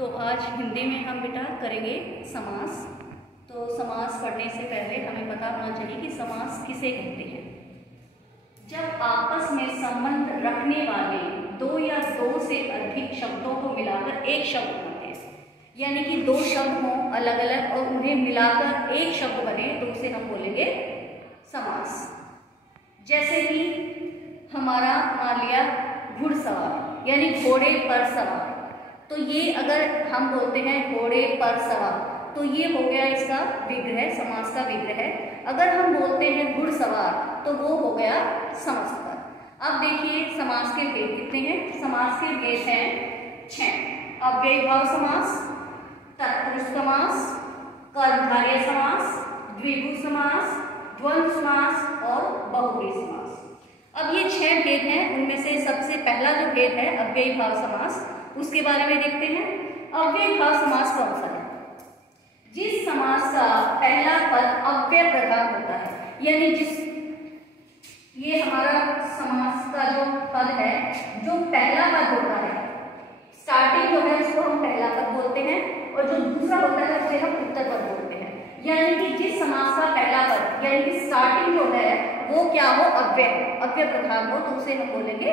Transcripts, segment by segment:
तो आज हिंदी में हम बेटा करेंगे समास। तो समास पढ़ने से पहले हमें पता होना चाहिए कि समास किसे कहते हैं। जब आपस में संबंध रखने वाले दो या दो से अधिक शब्दों को मिलाकर एक शब्द बनते हैं, यानी कि दो शब्द हों अलग अलग और उन्हें मिलाकर एक शब्द बने तो उसे हम बोलेंगे समास। जैसे कि हमारा मान लिया घुड़सवार यानी घोड़े पर सवार, तो ये अगर हम बोलते हैं घोड़े पर सवार तो ये हो गया इसका विग्रह, समास का विग्रह। अगर हम बोलते हैं घुड़सवार तो वो हो गया समस्तक। अब देखिए समास के भेद कितने हैं। समास के भेद हैं 6। अव्ययीभाव समास, तत्पुरुष समास, कर्मधारय समास, द्विगु समास, द्वंद्व समास और बहुव्रीहि समास। अब ये 6 भेद हैं, उनमें से सबसे पहला जो भेद है अव्ययीभाव समास, उसके बारे में देखते हैं। अव्ययीभाव समास कौन सा है? जिस समास का पहला पद अव्यय प्रधान होता है, यानी जिस ये हमारा समास का जो पद है, जो पहला पद होता है, स्टार्टिंग जो है उसको हम पहला पद बोलते हैं और जो दूसरा होता है उसे हम उत्तर पद बोलते हैं। यानी कि जिस समास का पहला पद यानी कि स्टार्टिंग जो है वो क्या हो, अव्यय प्रधान हो, तो उसे हम बोलेंगे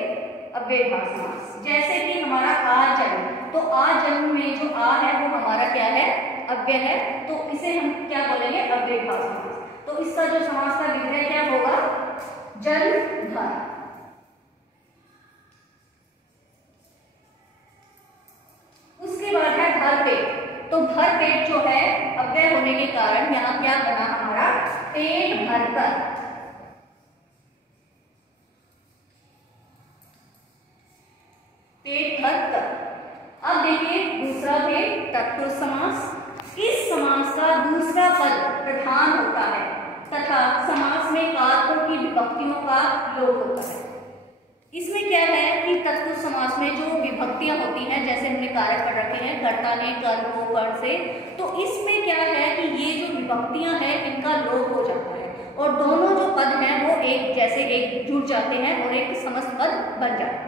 अव्ययीभाव समास। जैसे कि हमारा आ जन्म, तो आ जन्म में जो आ है वो हमारा क्या है, अव्यय है, तो इसे हम क्या बोलेंगे, अव्ययीभाव समास। तो इसका जो समास का विग्रह क्या होगा, जन्म धन। उसके बाद है भरपेट, तो भरपेट जो है अव्यय होने के कारण यहाँ क्या बना हमारा, पेट भरकर। पेट भरकर। अब देखिए दूसरा भेद तत्पुरुष समास। इस समास का दूसरा पद प्रधान होता है तथा समास में कारकों की विभक्तियों का लोप होता है। इसमें क्या है कि तत्पुरुष समास में जो विभक्तियां होती हैं, जैसे हमने कारक पढ़ रखे हैं कर्ता ने, कर्म को, कर्ण से, तो इसमें क्या है कि ये जो विभक्तियां हैं इनका लोप हो जाता है और दोनों जो पद हैं वो एक जैसे एक जुड़ जाते हैं और एक समस्त पद बन जाता है।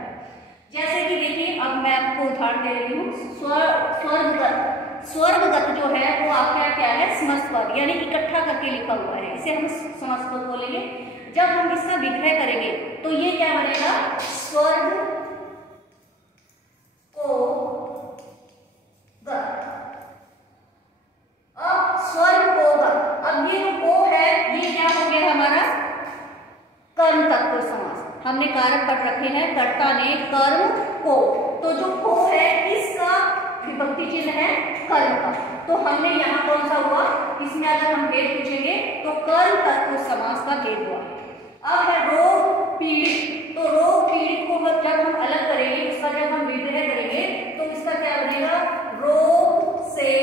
जैसे कि देखिए अब मैं आपको उदाहरण दे रही हूँ, स्वर्गगत। स्वर्गगत जो है वो आपका क्या है, समस्त पद यानी इकट्ठा करके लिखा हुआ है, इसे हम समस्त पद बोलेंगे। जब हम इसका विग्रह करेंगे तो ये क्या बनेगा, स्वर्ग को गत। अब स्वर्ग को गत, अब ये जो को है ये क्या हो गया हमारा, कर्म तत्पुरुष समास। हमने कारक पढ़ रखे हैं कर्ता ने, कर्म को, तो जो को है इसका विभक्ति चिन्ह है कर्म का, तो हमने यहाँ कौन सा हुआ, इसमें अगर हम भेद पूछेंगे तो कर्म तत्पुरुष समास का भेद हुआ। अब है रोग पीड़ित, तो रोग पीड़ित को जब हम अलग करेंगे, उसका जब हम विग्रह करेंगे तो इसका क्या बनेगा, रोग से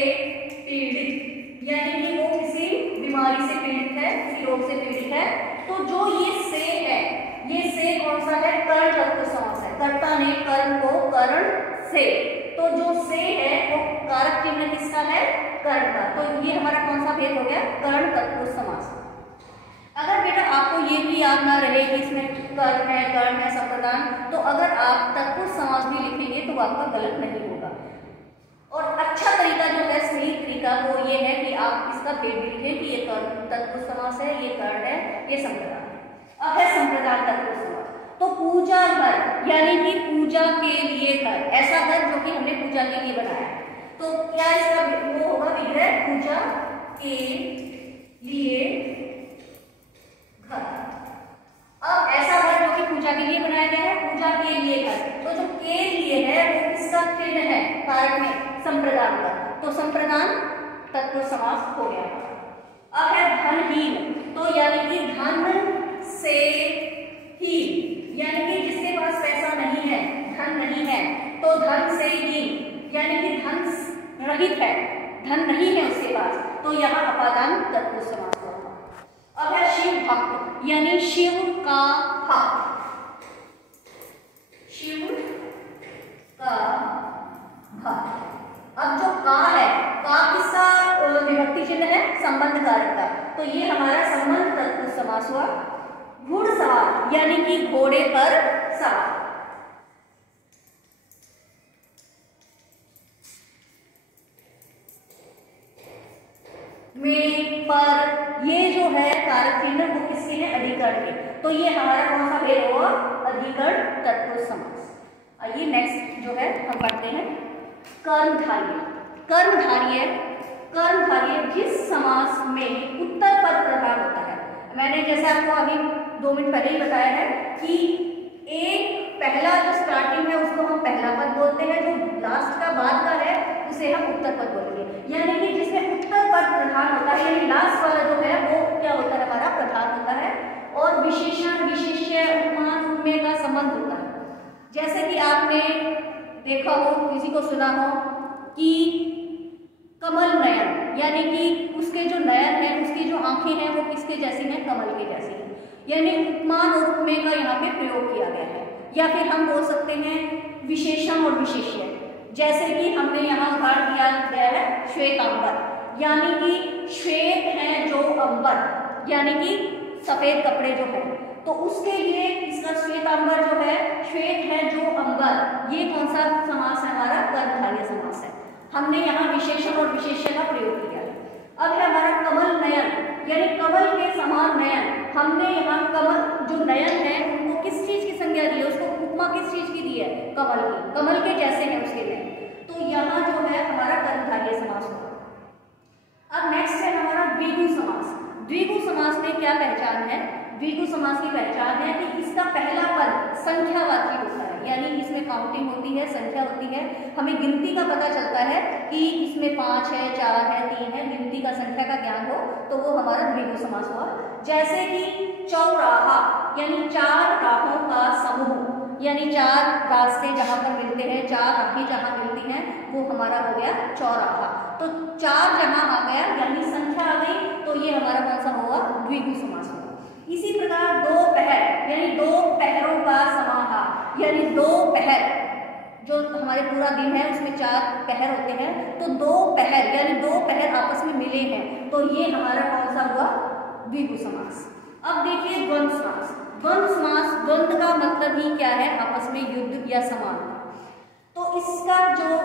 पीड़ित, यानी कि वो किसी बीमारी से पीड़ित है, किसी रोग से पीड़ित है। तो जो ये से है, ये से कौन सा है, कर्ण तत्पुरुष समास है। कर्ता ने कर्म को, कर्ण से, तो जो से है वो कारक चिन्ह किसका है, कर्ण का, तो ये हमारा कौन सा भेद हो गया, कर्ण तत्पुरुष समास। अगर बेटा आपको ये भी याद ना रहे कि इसमें कर्ण है संप्रदान, तो अगर आप तत्पुरुष समास भी लिखेंगे तो आपका गलत नहीं होगा। और अच्छा तरीका जो है, सही तरीका वो ये है कि आप इसका भेद भी लिखें कि ये कर्ण तत्पुरुष समास है, ये कर्ण है, ये संप्रदान है। अब है संप्रदान तत्पुरुष समास। तो पूजा घर यानी कि पूजा के लिए घर, ऐसा घर जो कि हमने पूजा के लिए बनाया, तो क्या इसका वो होगा विग्रह, पूजा के लिए घर। अब ऐसा घर जो कि पूजा के लिए बनाया गया है, पूजा के लिए घर, तो जो के लिए है वो किसका चिन्ह है, कारक में संप्रदान का, तो संप्रदान तत्पुरुष समास हो गया। अब है धनहीन, तो यानी कि धन से हीन, यानी कि जिसके पास पैसा नहीं है, धन नहीं है, तो धन से हीन यानी कि धन रहित है, धन नहीं है उसके पास, तो यहाँ अपादान तत्पुरुष समास होगा। अब है शिव भक्त, यानी शिव का भक्त, शिव का भक्त। अब जो का है, का किसका विभक्ति चिन्ह है, संबंध कारक का, तो ये हमारा संबंध तत्पुरुष समास हुआ। घुड़सवार यानी कि घोड़े पर सवार। में, पर, ये जो है कारक चिन्ह वो किसके हैं? अधिकरण के। तो ये हमारा कौन सा भेद हुआ? अधिकरण तत्पुरुष समास। आइए नेक्स्ट जो है हम पढ़ते हैं कर्मधारय। कर्मधारय, कर्मधारय जिस समास में उत्तर पद प्रधान होता है। मैंने जैसे आपको अभी 2 मिनट पहले ही बताया है कि एक पहला जो स्टार्टिंग है उसको हम पहला पद बोलते हैं, जो लास्ट का बाद का है उसे हम उत्तर पद बोलेंगे। यानी कि जिसमें उत्तर पद प्रधान होता है, यानी लास्ट वाला जो है वो क्या होता है? हमारा प्रधान होता है। और विशेषण, विशेष्य, उपमान, उपमेय का संबंध होता है। जैसे कि आपने देखा हो, किसी को सुना हो कि कमल नयन, यानी कि उसके जो नयन है, उसकी जो आंखें हैं वो किसके जैसी हैं? कमल के जैसी हैं। यानी उपमान और उपमेय का यहाँ पे प्रयोग किया गया है। या फिर हम बोल सकते हैं विशेषण और विशेष्य। जैसे कि हमने यहाँ उदाहरण दिया गया है श्वेतांबर, यानी कि श्वेत है जो अंबर, यानी कि सफेद कपड़े जो है, तो उसके लिए इसका श्वेतांबर जो है, श्वेत है जो अंबर, ये कौन सा समास है? हमारा कर्मधारय समास है। हमने यहाँ विशेषण और विशेष्य का प्रयोग किया है। अब है हमारा कमल नयन, यानी कमल के समान नयन। हमने यहाँ कमल जो नयन है उनको किस चीज की संज्ञा दी है? उसको उपमा किस चीज की दी है? कमल की। कमल के जैसे हैं उसके नयन। तो यहाँ जो है हमारा कर्मधारय समास होगा। अब नेक्स्ट है हमारा द्विगु समास। द्विगु समास में क्या पहचान है? द्विगु समास की पहचान है कि इसका पहला पद संख्यावाची होता है, यानी इसमें काउंटिंग होती है, संख्या होती है। हमें गिनती का पता चलता है कि इसमें 5 है, 4 है, 3 है, गिनती का संख्या का ज्ञान हो तो वो हमारा द्विगु समास हुआ। जैसे कि चौराहा, यानी 4 राहों का समूह, यानी 4 रास्ते जहाँ पर मिलते हैं, 4 राहें जहाँ मिलती हैं, वो हमारा हो गया चौराहा। तो 4 जहाँ आ गया यानी संख्या आ गई, तो ये हमारा कौन सा होगा? द्विगु समास होगा। इसी प्रकार दो पहर, यानी 2 पहरों का समाहार, यानी 2 पहर जो हमारे पूरा दिन है उसमें 4 पहर होते हैं, तो 2 पहर यानी 2 पहर आपस में मिले हैं, तो ये हमारा कौन सा हुआ? द्विगु समास। अब देखिए द्वंद्व समास। द्वंद्व समास, द्वंद्व का मतलब ही क्या है? आपस में युद्ध या समानता। तो इसका जो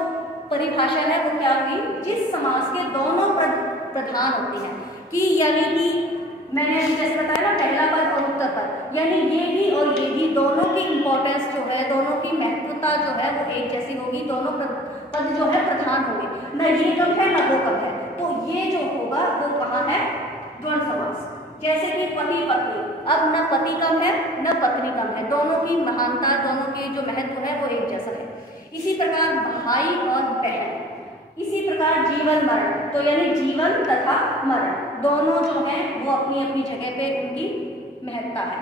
परिभाषा है वो क्या हुई? जिस समास के दोनों पद प्रधान होते हैं, कि यानी कि मैंने अभी जैसे बताया ना, पहला पद और उत्तर पद, यानी ये भी और ये भी, दोनों की इंपॉर्टेंस जो है, दोनों की महत्वता जो है वो एक जैसी होगी। दोनों पद जो है प्रधान होंगे, न ये कम है न वो कम है। तो ये जो होगा वो कहाँ है? द्वंद्व समास। जैसे कि पति पत्नी, अब न पति कम है न पत्नी कम है, दोनों की महानता, दोनों के जो महत्व है वो एक जैसा है। इसी प्रकार भाई और बहन, इसी प्रकार जीवन मरण, तो यानी जीवन तथा मरण दोनों जो हैं वो अपनी अपनी जगह पे उनकी महत्ता है।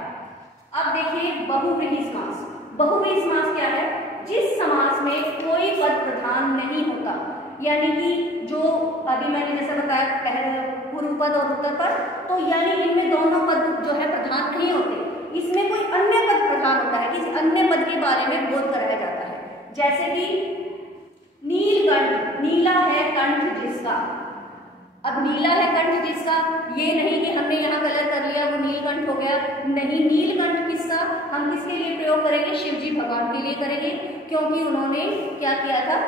अब देखिए बहुव्रीहि समास। बहुव्रीहि समास क्या है? जिस समास में कोई पद प्रधान नहीं होता, यानी कि जो अभी मैंने जैसे बताया पहले पूर्व पद और उत्तर पद, तो यानी इनमें दोनों पद जो है प्रधान नहीं होते, इसमें कोई अन्य पद प्रधान होता है, किसी अन्य पद के बारे में बोध कराया जाता है। जैसे कि नीलकंठ, नीला है कंठ जिसका। अब नीला है कंठ जिसका, ये नहीं कि हमने यहाँ कलर कर लिया वो नीलकंठ हो गया, नहीं। नीलकंठ किसका हम किसके लिए प्रयोग करेंगे? शिव जी भगवान के लिए करेंगे, क्योंकि उन्होंने क्या किया था?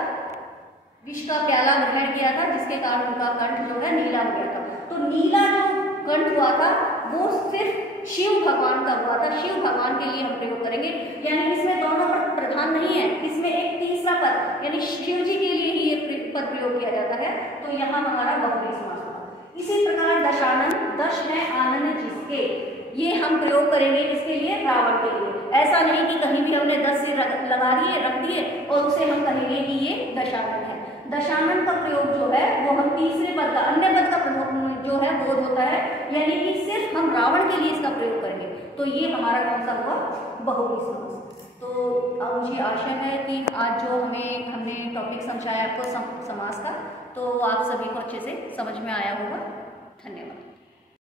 विष का प्याला ग्रहण किया था, जिसके कारण उनका कंठ जो है नीला हो गया था। तो नीला जो कंठ हुआ था वो सिर्फ शिव भगवान का हुआ था, शिव भगवान के लिए हम प्रयोग करेंगे। यानी इसमें दोनों पद प्रधान नहीं है, इसमें एक तीसरा पद यानी शिव जी के लिए ही ये पद प्रयोग किया जाता है, तो यहाँ हमारा बहुव्रीहि समास होगा। इसी प्रकार दशानन, दश है आनंद जिसके, ये हम प्रयोग करेंगे किसके लिए? रावण के लिए। ऐसा नहीं कि कहीं भी हमने 10 से लगा दिए, रख दिए और उसे हम कहेंगे कि ये दशानन है। दशानन का प्रयोग जो है वो हम तीसरे पद का, अन्य पद का जो है बोध होता है, यानी कि सिर्फ हम रावण के लिए इसका प्रयोग करेंगे, तो ये हमारा कौन सा हुआ? बहुव्रीहि समास। तो अब मुझे आशा है कि आज जो हमने टॉपिक समझाया आपको समास का, तो आप सभी को अच्छे से समझ में आया होगा। धन्यवाद।